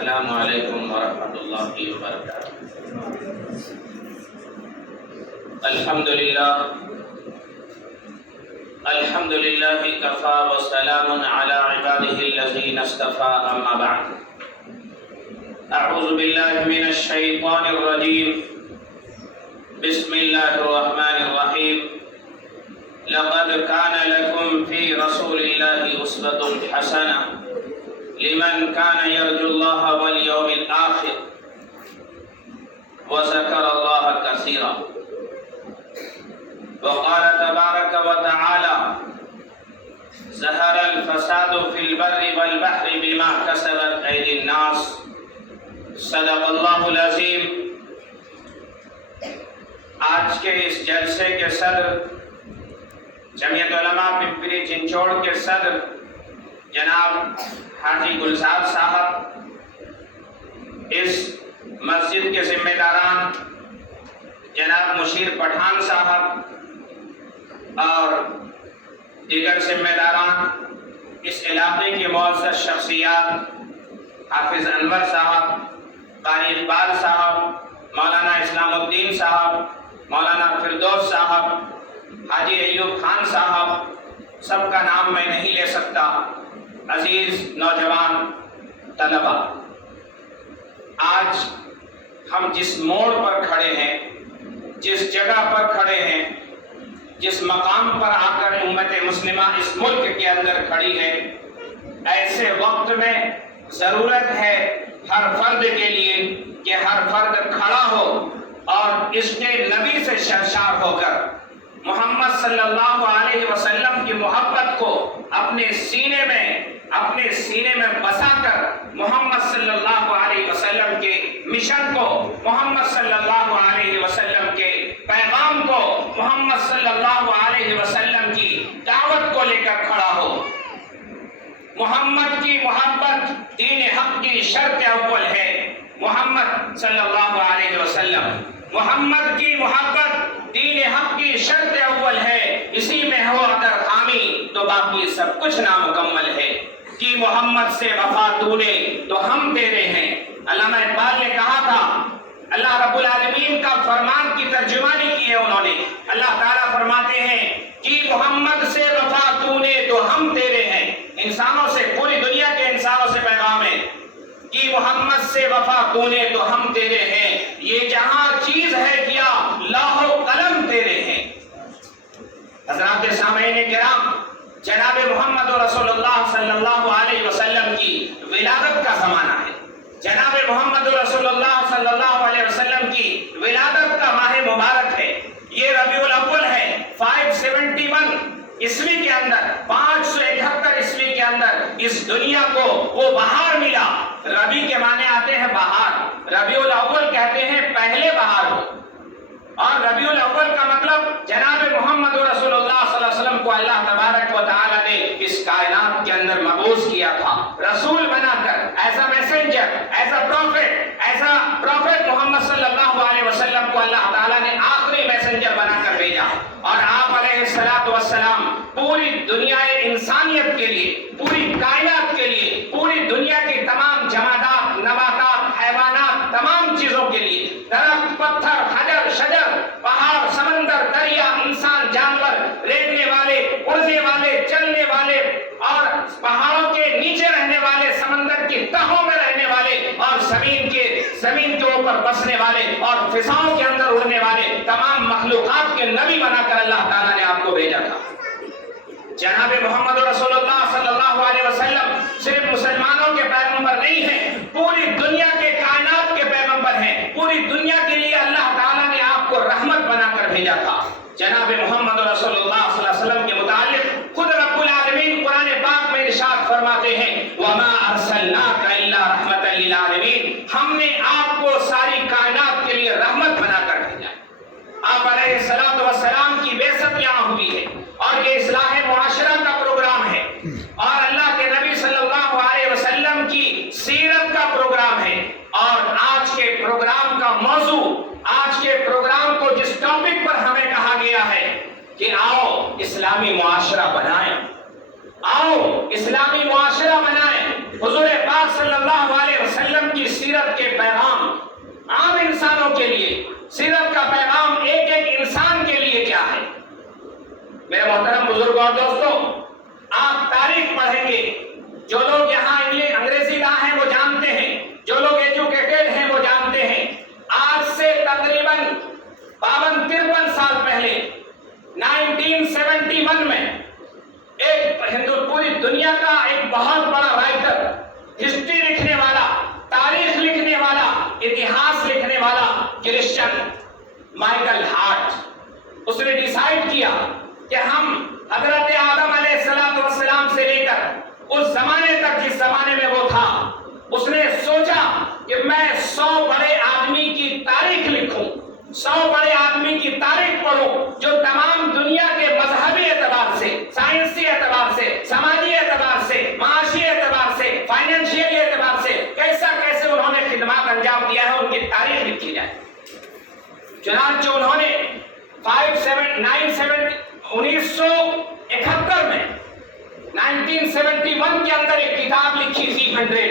السلام علیکم ورحمۃ اللہ وبرکاتہ۔ الحمدللہ کفا وسلام علی عبادہ الذین اصطفى، اما بعد، اعوذ باللہ من الشیطان الرجیم، بسم اللہ الرحمن الرحیم۔ لقد كان لكم في رسول الله أسوة حسنة لمن كان يرجو الله واليوم الآخر وذكر الله كثيرا، وقال تبارك وتعالى ظهر الفساد في البر والبحر بما كسبت أيدي الناس، صدق الله العظيم۔ آج کے اس جلسے کے صدر جمعیت علماء پمپری چنچوڑ کے صدر جناب حاجی گلزار صاحب، اس مسجد کے ذمہ داران جناب مشیر پٹھان صاحب اور دیگر ذمہ داران، اس علاقے کے معزز شخصیات حافظ انور صاحب، قاری اقبال صاحب، مولانا اسلام الدین صاحب، مولانا فردوس صاحب، حاجی ایوب خان صاحب، سب کا نام میں نہیں لے سکتا، عزیز نوجوان طلبہ، آج ہم جس موڑ پر کھڑے ہیں، جس جگہ پر کھڑے ہیں، جس مقام پر آ کر امت مسلمہ اس ملک کے اندر کھڑی ہے، ایسے وقت میں ضرورت ہے ہر فرد کے لیے کہ ہر فرد کھڑا ہو اور اس کے نبی سے سرشار ہو کر محمد صلی اللہ علیہ وسلم کی محبت کو اپنے سینے میں بسا کر محمد صلی اللہ علیہ وسلم کے مشن کو، محمد صلی اللہ علیہ وسلم کے پیغام کو، محمد صلی اللہ علیہ وسلم کی دعوت کو لے کر کھڑا ہو۔ محمد کی محبت دین حق کی شرط اول ہے، محمد صلی اللہ علیہ وسلم، محمد کی محبت دین حق کی شرط اول ہے، اسی میں ہو اگر خامی تو باقی سب کچھ نامکمل ہے۔ کہ محمد سے وفا تو نے تو ہم تیرے ہیں۔ علامہ اقبال نے کہا تھا، اللہ رب العالمین کا فرمان کی ترجمانی کی ہے انہوں نے۔ اللہ تعالیٰ فرماتے ہیں کہ محمد سے وفا تو نے تو ہم تیرے ہیں۔ انسانوں سے، پوری دنیا کے انسانوں سے پیغام ہے کہ محمد سے وفا تو نے تو ہم تیرے ہیں، یہ جہاں چیز ہے کیا لوح و قلم تیرے ہیں۔ حضرات سامعین کرام، جناب محمد رسول اللہ صلی اللہ علیہ وسلم کی ولادت کا زمانہ ہے۔ جناب محمد رسول اللہ صلی اللہ علیہ وسلم کی ولادت کا ماہ مبارک ہے۔ یہ ربیع الاول ہے، 571 عیسوی کے اندر، 571 عیسوی کے اندر اس دنیا کو وہ بہار ملا۔ ربیع کے معنی آتے ہیں بہار، ربیع الاول کہتے ہیں پہلے بہار کو، اور ربیع الاول کا مطلب جناب محمد رسول اللہ صلی اللہ علیہ وسلم کو اللہ تبارک و تعالی نے اس کائنات کے اندر مبعوث کیا تھا، رسول بنا کر، ایسا میسنجر، ایسا پروفیٹ محمد صلی اللہ علیہ وسلم کو اللہ تعالیٰ نے آخری میسنجر بنا کر بھیجا، اور آپ علیہ السلام پوری دنیا انسانیت کے لیے، پوری کائنات کے لیے، پوری دنیا کی تمام جمادات، نباتات، حیوانات، تمام چیزوں کے لیے، درخت، پتھر، حجر، شجر، پہاڑ، سمندر، دریا، انسان، جانور، رہنے والے، اڑنے والے، چلنے والے، اور پہاڑوں کے نیچے رہنے والے، سمندر کی تہوں میں رہنے والے، اور زمین کے اوپر بسنے والے، اور فضاؤں کے اندر اڑنے والے تمام مخلوقات کے نبی بنا کر اللہ تعالیٰ نے آپ کو بھیجا تھا۔ جناب محمد رسول اللہ صلی اللہ علیہ وسلم صرف مسلمانوں کے پیغمبر نہیں ہیں، پوری دنیا کے کائنات کے پیغمبر ہیں۔ پوری دنیا کے لیے اللہ تعالیٰ نے آپ کو رحمت بنا کر بھیجا تھا۔ جناب محمد رسول اللہ صلی اللہ علیہ وسلم کے متعلق خود رب العالمین قرآن پاک میں ارشاد فرماتے ہیں، وَمَا أَرْسَلْنَاكَ إِلَّا رَحْمَةً لِلْعَالَمِينَ، ہم نے آپ کو ساری کائنات کے لیے رحمت بنا کر بھیجا۔ آپ علیہ السلام کی بعثت یہاں ہوئی ہے، اور یہ اصلاح معاشرہ کا پروگرام ہے، اور اللہ کے نبی صلی اللہ علیہ وسلم کی سیرت کا پروگرام ہے۔ اور آج کے پروگرام کا موضوع، آج کے پروگرام کو جس ٹاپک پر ہمیں کہا گیا ہے کہ آؤ اسلامی معاشرہ بنائیں، آؤ اسلامی معاشرہ بنائیں، حضور پاک صلی اللہ علیہ وسلم کی سیرت کے پیغام عام انسانوں کے لیے، سیرت کا پیغام ایک ایک انسان کے لیے کیا ہے؟ میرے محترم بزرگوں اور دوستوں، آپ تاریخ پڑھیں گے، جو لوگ یہاں انگریزی داں ہیں وہ جانتے ہیں، جو لوگ ایجوکیٹڈ ہیں وہ جانتے ہیں، آج سے تقریباً 52-53 سال پہلے 1971 میں ایک پوری دنیا کا ایک بہت بڑا رائٹر، ہسٹری لکھنے والا، تاریخ لکھنے والا، اتہاس لکھنے والا کرسچن مائیکل ہارٹ، اس نے ڈیسائیڈ کیا کہ ہم حضرت آدم علیہ السلام سے لے کر اس زمانے تک جس زمانے میں وہ تھا، اس نے سوچا کہ میں 100 بڑے آدمی کی تاریخ لکھوں، 100 بڑے آدمی کی تاریخ پڑھوں جو تمام دنیا کے مذہبی اعتبار سے، سائنسی اعتبار سے، سماجی اعتبار سے، معاشی اعتبار سے، فائنینشیل اعتبار سے کیسے انہوں نے خدمات انجام دیا ہے، ان کی تاریخ لکھی جائے۔ چنانچہ انہوں نے 1971 میں 1971 کے اندر ایک کتاب لکھی تھی 100،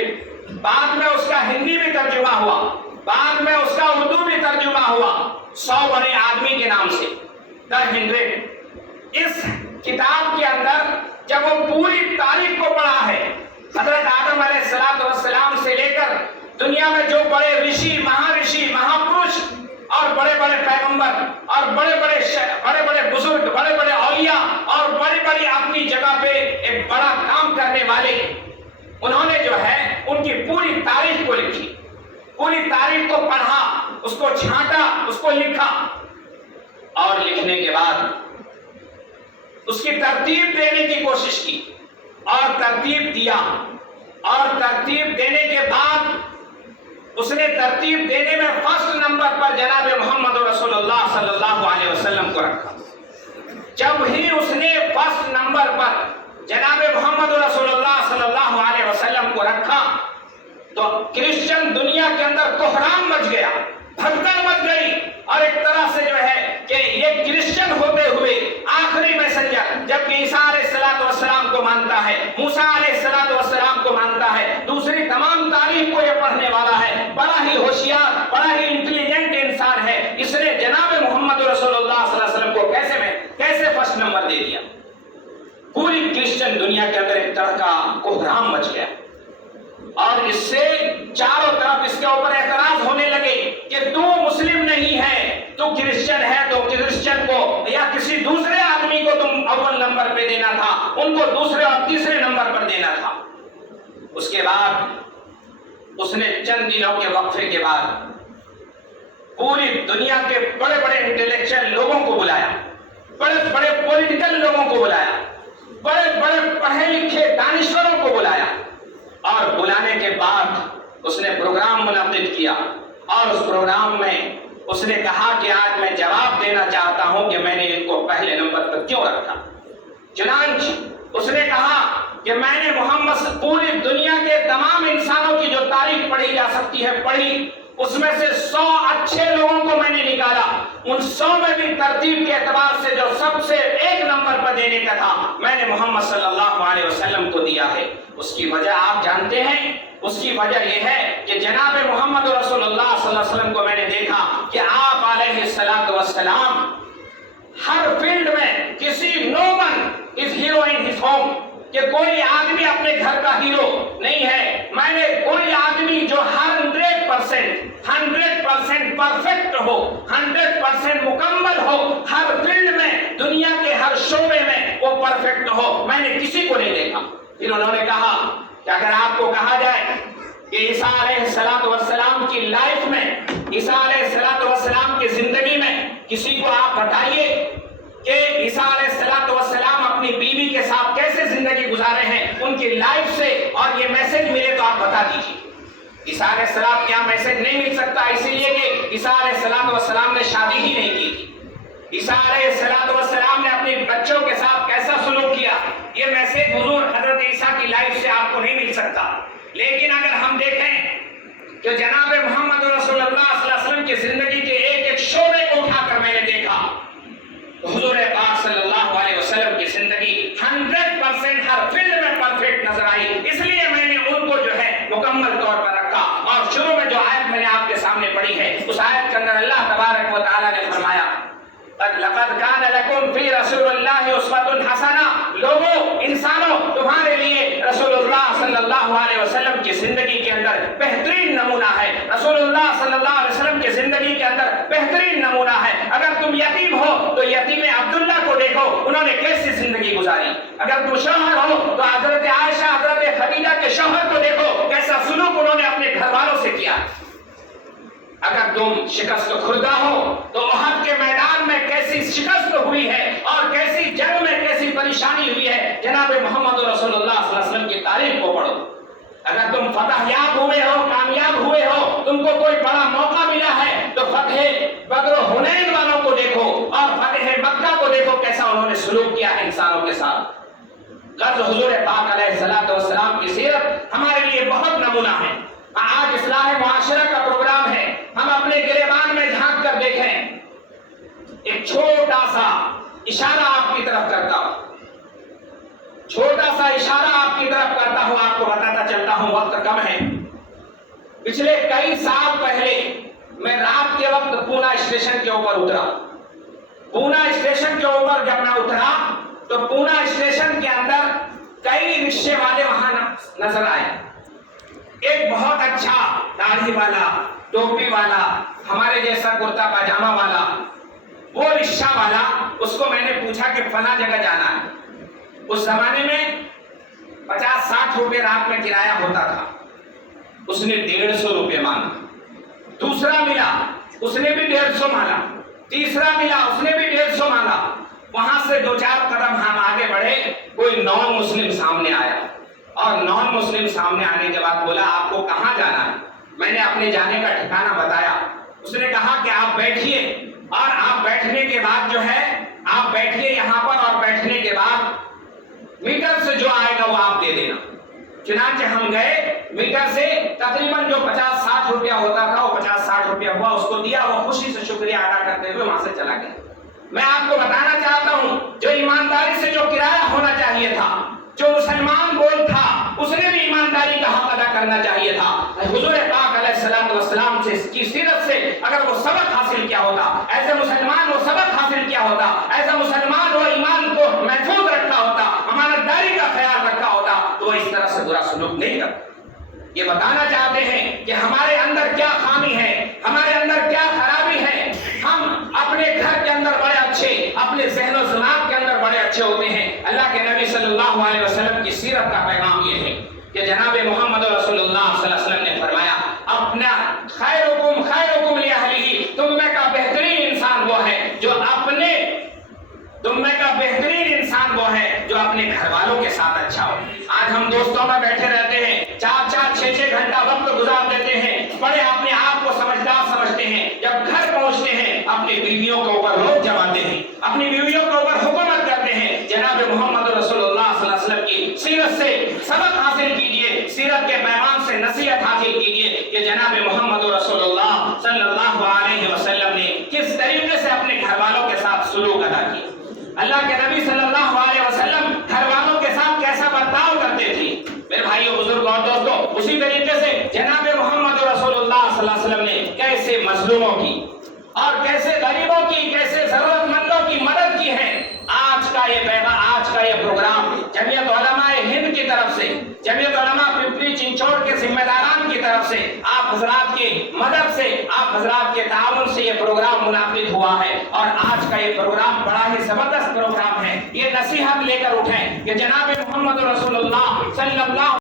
بعد میں اس کا ہندی بھی ترجمہ ہوا، بعد میں اس کا اردو بھی ترجمہ ہوا 100 بڑے آدمی کے نام سے، The 100۔ اس کتاب کے اندر جب وہ پوری تاریخ کو پڑھا ہے، حضرت آدم علیہ السلام سے لے کر دنیا میں جو بڑے رشی، مہاپرش اور بڑے بڑے پیغمبر اور بڑے بڑے بزرگ، بڑے بڑے اولیاء اور بڑی بڑی اپنی جگہ پہ ایک بڑا کام کرنے والے، انہوں نے جو ہے ان کی پوری تاریخ کو لکھی، پوری تاریخ کو پڑھا، اس کو چھانٹا، اس کو لکھا، اور لکھنے کے بعد اس کی ترتیب دینے کی کوشش کی اور ترتیب دیا، اور ترتیب دینے کے بعد اس نے ترتیب دینے میں فرسٹ نمبر پر جناب محمد رسول اللہ صلی اللہ علیہ وسلم کو رکھا۔ جب ہی اس نے فرسٹ نمبر پر جناب محمد رسول اللہ صلی اللہ علیہ وسلم کو رکھا تو کرسچن دنیا کے اندر کوہرام مچ گیا، بھگدڑ مچ گئی، اور ایک طرح سے جو ہے کہ یہ کرسچن ہوتے ہوئے آخری میسنجر، جبکہ عیسیٰ علیہ السلام کو مانتا ہے، موسیٰ علیہ السلام کو مانتا ہے، دوسری تمام تاریخ کو یہ پڑھنے والا ہے، بڑا ہی ہوشیار، بڑا ہی انٹیلیجنٹ انسان ہے، اس نے جناب محمد رسول اللہ صلی اللہ علیہ وسلم کو کیسے فرسٹ نمبر دے دیا؟ پوری کرسچن دنیا کے اندر ایک طرح کا کوہرام مچ گیا، اور اس سے چاروں طرف اس کے اوپر اعتراض ہونے لگے کہ تو مسلم نہیں ہے، تو کرسچن ہے، تو کرسچن کو یا کسی دوسرے آدمی کو تم اول نمبر پہ دینا تھا، ان کو دوسرے اور تیسرے نمبر پر دینا تھا۔ اس کے بعد اس نے چند دنوں کے وقفے کے بعد پوری دنیا کے بڑے بڑے انٹلیکچوئل لوگوں کو بلایا، بڑے بڑے پولیٹیکل لوگوں کو بلایا، بڑے بڑے پڑھے لکھے دانشوروں کو بلایا، اور بلانے کے بعد اس نے پروگرام منعقد کیا، اور اس پروگرام میں اس نے کہا کہ آج میں جواب دینا چاہتا ہوں کہ میں نے ان کو پہلے نمبر پر کیوں رکھا۔ چنانچہ اس نے کہا کہ میں نے محمد، پوری دنیا کے تمام انسانوں کی جو تاریخ پڑھی جا سکتی ہے پڑھی، اس میں سے 100 اچھے لوگوں کو میں نے نکالا، ان 100 میں بھی ترتیب کے اعتبار سے جو سب سے ایک نمبر پر دینے کا تھا میں نے محمد صلی اللہ علیہ وسلم کو دیا ہے۔ اس کی وجہ آپ جانتے ہیں، اس کی وجہ یہ ہے کہ جناب محمد رسول اللہ صلی اللہ علیہ وسلم کو میں نے دیکھا کہ آپ علیہ السلام ہر فیلڈ میں کسی no one is hero in his home, کہ کوئی آدمی اپنے گھر کا ہیرو نہیں ہے۔ میں نے کوئی آدمی جو 100% پرفیکٹ ہو، 100% مکمل ہو، ہر فیلڈ میں، دنیا کے ہر شعبے میں وہ پرفیکٹ ہو، میں نے کسی کو نہیں دیکھا۔ پھر انہوں نے کہا کہ اگر آپ کو کہا جائے کہ عیسیٰ علیہ السلام کی لائف میں، عیسیٰ علیہ السلام کی زندگی میں کسی کو آپ بتائیے کہ عیسیٰ علیہ السلام اپنی بیوی کے ساتھ کیسے زندگی گزارے ہیں، ان کی لائف سے، اور یہ میسج ملے تو آپ بتا دیجیے۔ عیسیٰ علیہ السلام کیا میسج نہیں مل سکتا؟ اسی لیے کہ عیسیٰ علیہ السلام نے شادی ہی نہیں کی تھی۔ عیسیٰ علیہ السلام نے اپنے بچوں کے ساتھ کیسا سلوک کیا، یہ میسج حضور حضرت عیسیٰ کی لائف سے آپ کو نہیں مل سکتا۔ لیکن اگر ہم دیکھیں کہ جناب محمد رسول اللہ صلی اللہ علیہ وسلم کی زندگی کے ایک ایک شعبے کو اٹھا کر میں نے دیکھا، حضور پاک صلی اللہ علیہ وسلم کی زندگی 100% ہر فیلڈ میں پرفیکٹ نظر آئی، اس لیے میں نے ان کو جو ہے مکمل طور پر رکھا، اور شروع میں جو آیت میں نے آپ کے سامنے پڑھی ہے، اس آیت کے اندر اللہ تبارک و تعالیٰ نے فرمایا لقد کان لکم فی رسول اللہ اسوۃ حسنہ، لوگوں، انسانوں، تمہارے لیے رسول اللہ صلی اللہ علیہ وسلم کی زندگی کے اندر بہترین نمونہ ہے، رسول اللہ صلی اللہ علیہ وسلم کی زندگی کے اندر بہترین نمونہ ہے۔ اگر تم یتیم ہو تو یتیم عبداللہ کو دیکھو، انہوں نے کیسی زندگی گزاری۔ اگر تم شوہر ہو تو حضرت عائشہ، حضرت خدیجہ کے شوہر کو دیکھو، کیسا سلوک انہوں نے اپنے گھر والوں سے کیا۔ اگر تم شکست خوردہ ہو تو احد کے میدان میں کیسی شکست ہوئی ہے اور کیسی جنگ میں کیسی پریشانی ہوئی ہے، جناب محمد رسول اللہ صلی اللہ علیہ وسلم کی تاریخ کو پڑھو۔ اگر تم فتح یاب ہوئے ہو، کامیاب ہوئے ہو، تم کو کوئی بڑا موقع ملا ہے تو فتح بدر و حنین والوں کو دیکھو اور فتح مکہ کو دیکھو، کیسا انہوں نے سلوک کیا ہے انسانوں کے ساتھ۔ غرض حضور پاک علیہ الصلوۃ والسلام کی سیرت ہمارے لیے بہت نمونہ ہے۔ آج اصلاح معاشرہ کا پروگرام ہے، ہم اپنے گریبان میں جھانک کر دیکھیں، ایک چھوٹا سا اشارہ آپ کی طرف کرتا ہوں، چھوٹا سا اشارہ آپ کی طرف کرتا ہوں، آپ کو بتاتا چلتا ہوں، وقت کم ہے۔ پچھلے کئی سال پہلے میں رات کے وقت پونا اسٹیشن کے اوپر اترا۔ پونا اسٹیشن کے اوپر جب میں اترا تو پونا اسٹیشن کے اندر کئی رکشے والے وہاں نظر آئے۔ ایک بہت اچھا داڑھی والا، ٹوپی والا، ہمارے جیسا کرتا پاجامہ والا، وہ رکشہ والا، اس کو میں نے پوچھا کہ فلاں جگہ جانا ہے۔ اس زمانے میں 50-60 روپے رات میں کرایہ ہوتا تھا، اس نے 150 روپے مانگا۔ دوسرا ملا، اس نے بھی 150 مانگا۔ تیسرا ملا، اس نے بھی 150 مانگا۔ وہاں سے 2-4 قدم ہم آگے بڑھے، کوئی نان مسلم سامنے آیا اور نان مسلم سامنے آنے کے بعد بولا آپ کو کہاں جانا ہے؟ میں نے اپنے جانے کا ٹھکانہ بتایا۔ اس نے کہا کہ آپ بیٹھیے اور آپ بیٹھنے کے بعد جو ہے آپ بیٹھیے یہاں پر، اور بیٹھنے کے بعد میٹر سے جو آئے گا وہ آپ دے دینا۔ چنانچہ ہم گئے، میٹر سے تقریباً جو 50-60 روپیہ ہوتا تھا وہ 50-60 روپیہ ہوا، اس کو دیا، وہ خوشی سے شکریہ ادا کرتے ہوئے وہاں سے چلا گیا۔ میں آپ کو بتانا چاہتا ہوں، جو ایمانداری سے جو کرایہ ہونا چاہیے تھا، جو مسلمان بول تھا، اس نے بھی ایمانداری کا حق ادا کرنا چاہیے تھا۔ حضور پاک علیہ السلام والسلام سے کی سیرت سے اگر وہ سبق حاصل کیا ہوتا، ایسے مسلمان وہ سبق حاصل کیا ہوتا، ایسا مسلمان وہ ایمان کو محفوظ رکھا ہوتا، امانتداری کا خیال رکھا ہوتا، تو وہ اس طرح سے برا سلوک نہیں کرتا۔ یہ بتانا چاہتے ہیں کہ ہمارے اندر کیا خامی ہے، ہمارے اندر کیا خرابی ہے۔ ہم اپنے گھر کے اندر بڑے اچھے، اپنے ذہن و دماغ کے اندر بڑے اچھے ہوتے ہیں۔ اللہ کے نبی صلی اللہ علیہ وسلم کی سیرت کا پیغام یہ ہے کہ جناب محمد رسول اللہ صلی اللہ علیہ وسلم نے فرمایا اپنا خیرکم لأہلہ، تم میں کا بہترین انسان وہ ہے جو اپنے گھر والوں کے ساتھ اچھا ہو۔ آج ہم دوستوں میں بیٹھے رہتے ہیں، 4-4 6-6 گھنٹہ وقت گزار دیتے ہیں، بڑے اپنے آپ کو سمجھدار سمجھتے ہیں، جب گھر پہنچتے ہیں اپنی بیویوں کے اوپر روک جماتے ہیں، اپنی بیویوں کے اوپر حکومت کرتے ہیں۔ جناب محمد رسول اللہ صلی اللہ علیہ وسلم کی سیرت سے سبق حاصل کیجئے، سیرت کے پیغام سے نصیحت حاصل کیجئے کہ جناب محمد رسول اللہ صلی اللہ علیہ وسلم نے کس طریقے سے اپنے گھر والوں کے ساتھ سلوک ادا کیا۔ اللہ کے نبی صلی اللہ علیہ وسلم گھر والوں کے ساتھ کیسا برتاؤ کرتے تھے۔ میرے بھائیو، بزرگ اور دوستو، اسی طریقے سے جناب محمد رسول اللہ صلی اللہ علیہ وسلم نے کیسے مظلوموں کی اور کیسے غریبوں کی، کیسے ضرورت مندوں کی مدد کی ہے۔ آج کا یہ پروگرام جمعیت علماء ہند کی طرف سے، جمعیت علماء پپلی چنچوڑ کے ذمہ داران کی طرف سے، آپ حضرات کی مدد سے، آپ حضرات کے تعاون سے یہ پروگرام منعقد ہوا ہے، اور آج کا یہ پروگرام بڑا ہی زبردست پروگرام ہے۔ یہ نصیحت لے کر اٹھیں کہ جناب محمد رسول اللہ صلی اللہ